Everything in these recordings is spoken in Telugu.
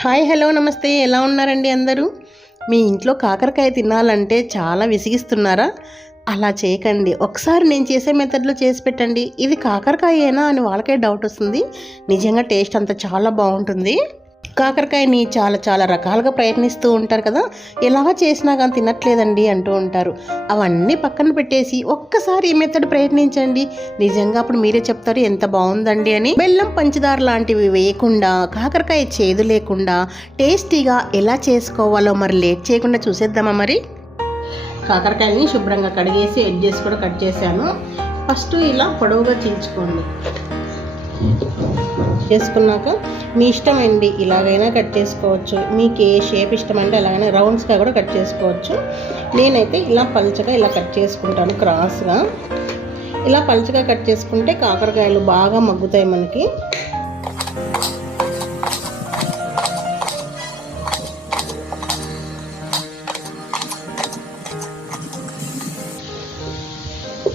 హాయ్ హలో నమస్తే. ఎలా ఉన్నారండి అందరూ? మీ ఇంట్లో కాకరకాయ తినాలంటే చాలా విసిగిస్తున్నారా? అలా చేయకండి. ఒకసారి నేను చేసే మెథడ్లో చేసి పెట్టండి. ఇది కాకరకాయేనా అని వాళ్ళకే డౌట్ వస్తుంది. నిజంగా టేస్ట్ అంత చాలా బాగుంటుంది. కాకరకాయని చాలా చాలా రకాలుగా ప్రయత్నిస్తూ ఉంటారు కదా. ఎలా చేసినా కానీ తినట్లేదండి అంటూ ఉంటారు. అవన్నీ పక్కన పెట్టేసి ఒక్కసారి ఈ మెథడ్ ప్రయత్నించండి. నిజంగా అప్పుడు మీరే చెప్తారు ఎంత బాగుందండి అని. బెల్లం పంచదార లాంటివి వేయకుండా కాకరకాయ చేదు లేకుండా టేస్టీగా ఎలా చేసుకోవాలో మరి లేట్ చేయకుండా చూసేద్దామా మరి? కాకరకాయని శుభ్రంగా కడిగేసి ఎడ్జెస్ కూడా కట్ చేశాను. ఫస్ట్ ఇలా పొడవుగా చీల్చుకోండి చేసుకున్నాక మీ ఇష్టం అండి ఇలాగైనా కట్ చేసుకోవచ్చు. మీకు ఏ షేప్ ఇష్టం అంటే అలాగైనా రౌండ్స్గా కూడా కట్ చేసుకోవచ్చు. నేనైతే ఇలా పలుచగా ఇలా కట్ చేసుకుంటాను క్రాస్గా. ఇలా పలుచగా కట్ చేసుకుంటే కాకరకాయలు బాగా మగ్గుతాయి మనకి.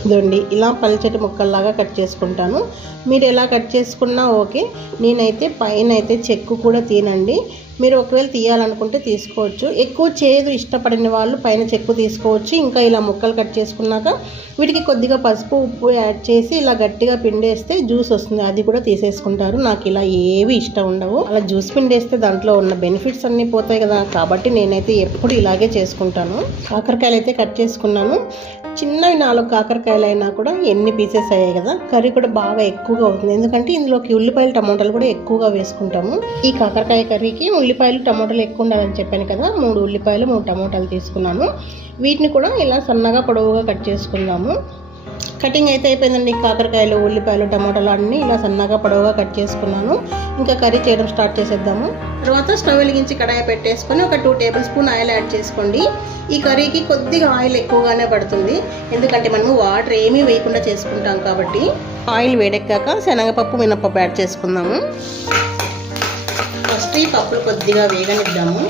ఇదండి. ఇలా పల్చటి ముక్కల్లాగా కట్ చేసుకుంటాను. మీరు ఎలా కట్ చేసుకున్నా ఓకే. నేనైతే పైన అయితే చెక్కు కూడా తినండి. మీరు ఒకవేళ తీయాలనుకుంటే తీసుకోవచ్చు. ఎక్కువ చేదు ఇష్టపడిన వాళ్ళు పైన చెక్కు తీసుకోవచ్చు. ఇంకా ఇలా ముక్కలు కట్ చేసుకున్నాక వీటికి కొద్దిగా పసుపు ఉప్పు యాడ్ చేసి ఇలా గట్టిగా పిండేస్తే జ్యూస్ వస్తుంది. అది కూడా తీసేసుకుంటారు. నాకు ఇలా ఏవి ఇష్టం ఉండవు. అలా జ్యూస్ పిండేస్తే దాంట్లో ఉన్న బెనిఫిట్స్ అన్నీ పోతాయి కదా. కాబట్టి నేనైతే ఎప్పుడు ఇలాగే చేసుకుంటాను. కాకరకాయలు అయితే కట్ చేసుకున్నాను. చిన్నవి నాలుగు కాకరకాయలు అయినా కూడా ఎన్ని పీసెస్ అయ్యాయి కదా కర్రీ కూడా బాగా ఎక్కువగా అవుతుంది. ఎందుకంటే ఇందులోకి ఉల్లిపాయలు టమాటాలు కూడా ఎక్కువగా వేసుకుంటాము. ఈ కాకరకాయ కర్రీకి ఉల్లిపాయలు టమాటాలు ఎక్కువ ఉండాలని చెప్పాను కదా మూడు ఉల్లిపాయలు మూడు టమాటాలు తీసుకున్నాను. వీటిని కూడా ఇలా సన్నగా పొడవుగా కట్ చేసుకుందాము. కటింగ్ అయితే అయిపోయిందండి. కాకరకాయలు ఉల్లిపాయలు టమాటాలు అన్నీ ఇలా సన్నగా పొడవుగా కట్ చేసుకున్నాను. ఇంకా కర్రీ చేయడం స్టార్ట్ చేసేద్దాము. తర్వాత స్టవ్ వెలిగించి కడాయి పెట్టేసుకొని ఒక two tablespoon oil add చేసుకోండి. ఈ కర్రీకి కొద్దిగా ఆయిల్ ఎక్కువగానే పడుతుంది. ఎందుకంటే మనము వాటర్ ఏమీ వేయకుండా చేసుకుంటాం కాబట్టి ఆయిల్ వేడెక్కాక శనగపప్పు మినపప్పు యాడ్ చేసుకుందాము. ఫస్ట్ ఈ పప్పులు కొద్దిగా వేగనిద్దాము.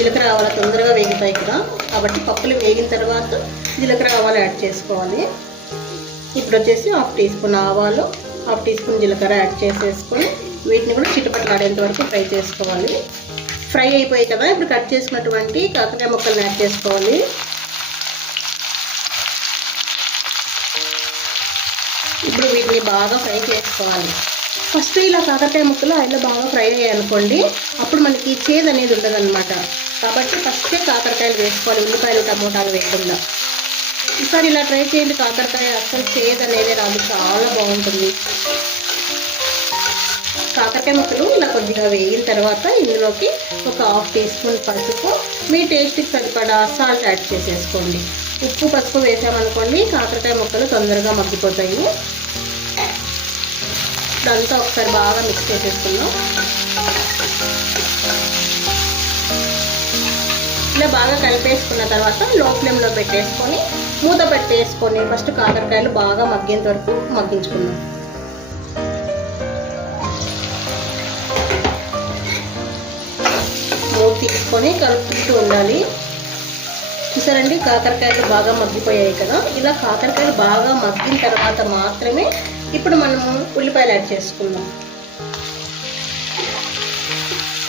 జీలకర్ర ఆవాలు తొందరగా వేగుతాయి కదా. కాబట్టి పప్పులు వేగిన తర్వాత జీలకర్ర ఆవాలు యాడ్ చేసుకోవాలి. ఇప్పుడు వచ్చేసి హాఫ్ టీ స్పూన్ ఆవాలు హాఫ్ టీ స్పూన్ జీలకర్ర యాడ్ చేసేసుకొని వీటిని కూడా చిటపట్లాడేంత వరకు ఫ్రై చేసుకోవాలి. ఫ్రై అయిపోయాయి కదా ఇప్పుడు కట్ చేసుకున్నటువంటి కాకరకాయ ముక్కల్ని యాడ్ చేసుకోవాలి. ఇప్పుడు వీటిని బాగా ఫ్రై చేసుకోవాలి. ఫస్ట్ ఇలా కాకరకాయ ముక్కలు ఆయిల్లో బాగా ఫ్రై అయ్యాయి అనుకోండి అప్పుడు మనకి చేదు అనేది ఉండదన్నమాట. కాబట్టి ఫస్ట్ కాకరకాయలు వేసుకోవాలి. ఉల్లిపాయలు టమోటాలు వేయకుండా. ఈసారి ఇలా ట్రై చేయండి. కాకరకాయ అస్సలు చేదు అనేది రాదు. చాలా బాగుంటుంది. కాకరకాయ ముక్కలు ఇలా కొద్దిగా వేగిన తర్వాత ఇందులోకి ఒక హాఫ్ టీ స్పూన్ పసుపు మీ టేస్ట్కి సరిపడా సాల్ట్ యాడ్ చేసేసుకోండి. ఉప్పు పసుపు వేసామనుకోండి కాకరకాయ ముక్కలు తొందరగా మగ్గిపోతాయి. ఇదంతా ఒకసారి బాగా మిక్స్ చేసేసుకుందాం. ఇట్లా బాగా కలిపేసుకున్న తర్వాత లో ఫ్లేమ్లో పెట్టేసుకొని మూత పెట్టేసుకొని ఫస్ట్ కాకరకాయలు బాగా మగ్గేంత వరకు మగ్గించుకుందాం. మూత తీసుకొని కలుపుకుంటూ ఉండాలి. చూసారండి కాకరకాయలు బాగా మగ్గిపోయాయి కదా? ఇలా కాకరకాయలు బాగా మగ్గిన తర్వాత మాత్రమే ఇప్పుడు మనము ఉల్లిపాయలు యాడ్ చేసుకుందాం.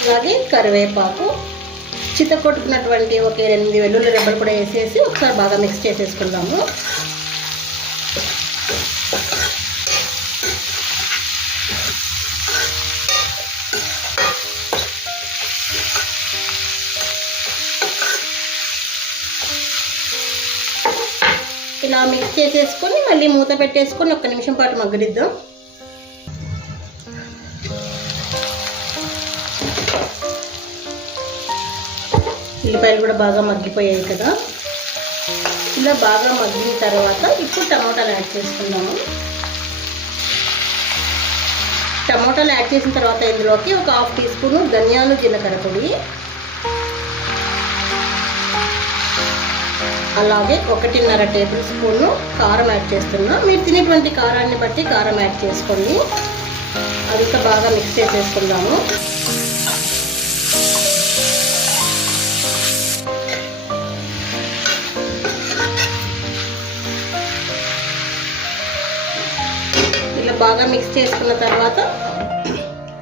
అలాగే కరివేపాకు చిత్త కొట్టుకున్నటువంటి ఒక ఎనిమిది వెల్లుల్లి రెబ్బలు కూడా వేసేసి ఒకసారి బాగా మిక్స్ చేసేసుకుందాము. ఇలా మిక్స్ చేసేసుకొని మళ్ళీ మూత పెట్టేసుకొని ఒక్క నిమిషం పాటు మగ్గరిద్దాం ఉల్లిపాయలు కూడా బాగా మగ్గిపోయాయి కదా. ఇలా బాగా మగ్గిన తర్వాత ఇప్పుడు టమాటాలు యాడ్ చేసుకున్నాము టమాటాలు యాడ్ చేసిన తర్వాత ఇందులోకి ఒక హాఫ్ టీ స్పూన్ ధనియాలు జీలకర్ర పొడి. అలాగే ఒకటిన్నర టేబుల్ స్పూన్ కారం యాడ్ చేస్తున్నా. మీరు తినేటువంటి కారాన్ని బట్టి కారం యాడ్ చేసుకోండి. అదంతా బాగా మిక్స్ చేసేసుకుందాము. ఇలా బాగా మిక్స్ చేసుకున్న తర్వాత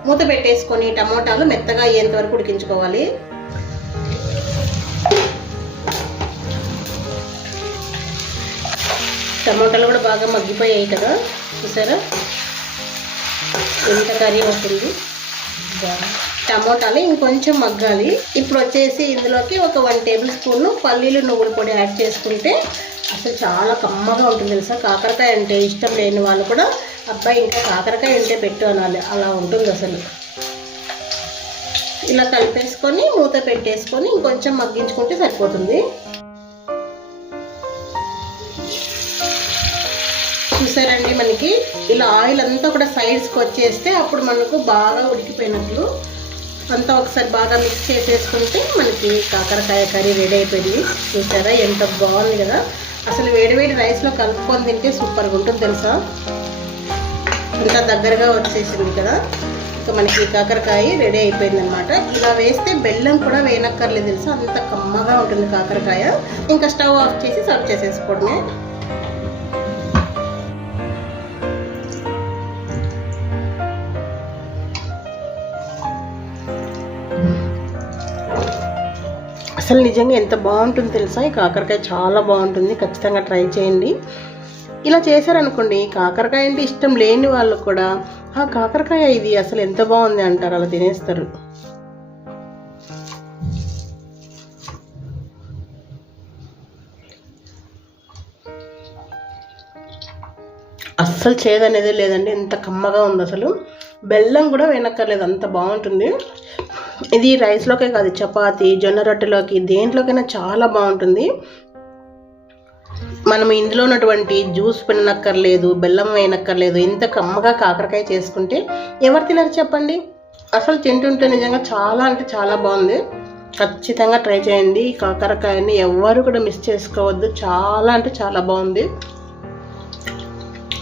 మూత పెట్టేసుకొని టమోటాలు మెత్తగా అయ్యేంత వరకు ఉడికించుకోవాలి. టమోటాలు కూడా బాగా మగ్గిపోయాయి కదా చూసారా? ఎంత కర్రీ అవుతుంది. టమోటాలు ఇంకొంచెం మగ్గాలి. ఇప్పుడు వచ్చేసి ఇందులోకి ఒక వన్ టేబుల్ స్పూన్ పల్లీలు నువ్వుల పొడి యాడ్ చేసుకుంటే అసలు చాలా కమ్మగా ఉంటుంది తెలుసా? కాకరకాయ అంటే ఇష్టం లేని వాళ్ళు కూడా అబ్బాయి ఇంకా కాకరకాయ ఉంటే పెట్టు అనాలి. అలా ఉంటుంది అసలు. ఇలా కలిపేసుకొని మూత పెట్టేసుకొని ఇంకొంచెం మగ్గించుకుంటే సరిపోతుంది. చూసారండి మనకి? ఇలా ఆయిల్ అంతా కూడా సైడ్స్కి వచ్చేస్తే అప్పుడు మనకు బాగా ఉడికిపోయినట్లు అంతా ఒకసారి బాగా మిక్స్ చేసేసుకుంటే మనకి కాకరకాయ కర్రీ రెడీ అయిపోయింది. చూసారా? ఎంత బాగుంది కదా? అసలు వేడివేడి రైస్లో కలుపుకొని తింటే సూపర్గా ఉంటుంది తెలుసా? ఇంకా దగ్గరగా వచ్చేసింది కదా? ఇంకా మనకి కాకరకాయ రెడీ అయిపోయింది అనమాట ఇలా వేస్తే బెల్లం కూడా వేయనక్కర్లేదు తెలుసా? అంత కమ్మగా ఉంటుంది కాకరకాయ. ఇంకా స్టవ్ ఆఫ్ చేసి సర్వ్ చేసేసుకోవడమే అసలు నిజంగా ఎంత బాగుంటుంది తెలుసా? ఈ కాకరకాయ చాలా బాగుంటుంది. ఖచ్చితంగా ట్రై చేయండి. ఇలా చేశారనుకోండి కాకరకాయ అంటే ఇష్టం లేని వాళ్ళు కూడా ఆ కాకరకాయ ఇది అసలు ఎంత బాగుంది అంటారు. అలా తినేస్తారు. అస్సలు చేదనేదే లేదండి. ఎంత కమ్మగా ఉంది అసలు బెల్లం కూడా వెనక్కర్లేదు. అంత బాగుంటుంది. ఇది రైస్లోకే కాదు చపాతి జొన్న రొట్టెలోకి దేంట్లోకైనా చాలా బాగుంటుంది. మనం ఇందులో ఉన్నటువంటి జ్యూస్ పినక్కర్లేదు బెల్లం వేయనక్కర్లేదు ఇంత కమ్మగా కాకరకాయ చేసుకుంటే ఎవరు తినరు చెప్పండి? అసలు తింటుంటే నిజంగా చాలా అంటే చాలా బాగుంది. ఖచ్చితంగా ట్రై చేయండి. ఈ కాకరకాయని ఎవ్వరు కూడా మిస్ చేసుకోవద్దు. చాలా అంటే చాలా బాగుంది.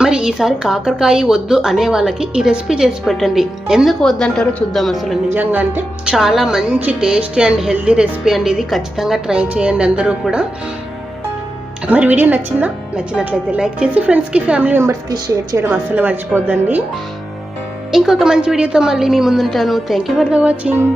మరి ఈసారి కాకరకాయ వద్దు అనే వాళ్ళకి ఈ రెసిపీ చేసి పెట్టండి. ఎందుకు వద్దంటారో చూద్దాం అసలు. నిజంగా అంటే చాలా మంచి టేస్టీ అండ్ హెల్దీ రెసిపీ అండి ఇది. ఖచ్చితంగా ట్రై చేయండి అందరూ కూడా. మరి వీడియో నచ్చిందా? నచ్చినట్లయితే లైక్ చేసి ఫ్రెండ్స్కి ఫ్యామిలీ మెంబర్స్కి షేర్ చేయడం అస్సలు మర్చిపోద్దండి. ఇంకొక మంచి వీడియోతో మళ్ళీ మీ ముందుంటాను. Thank you for the watching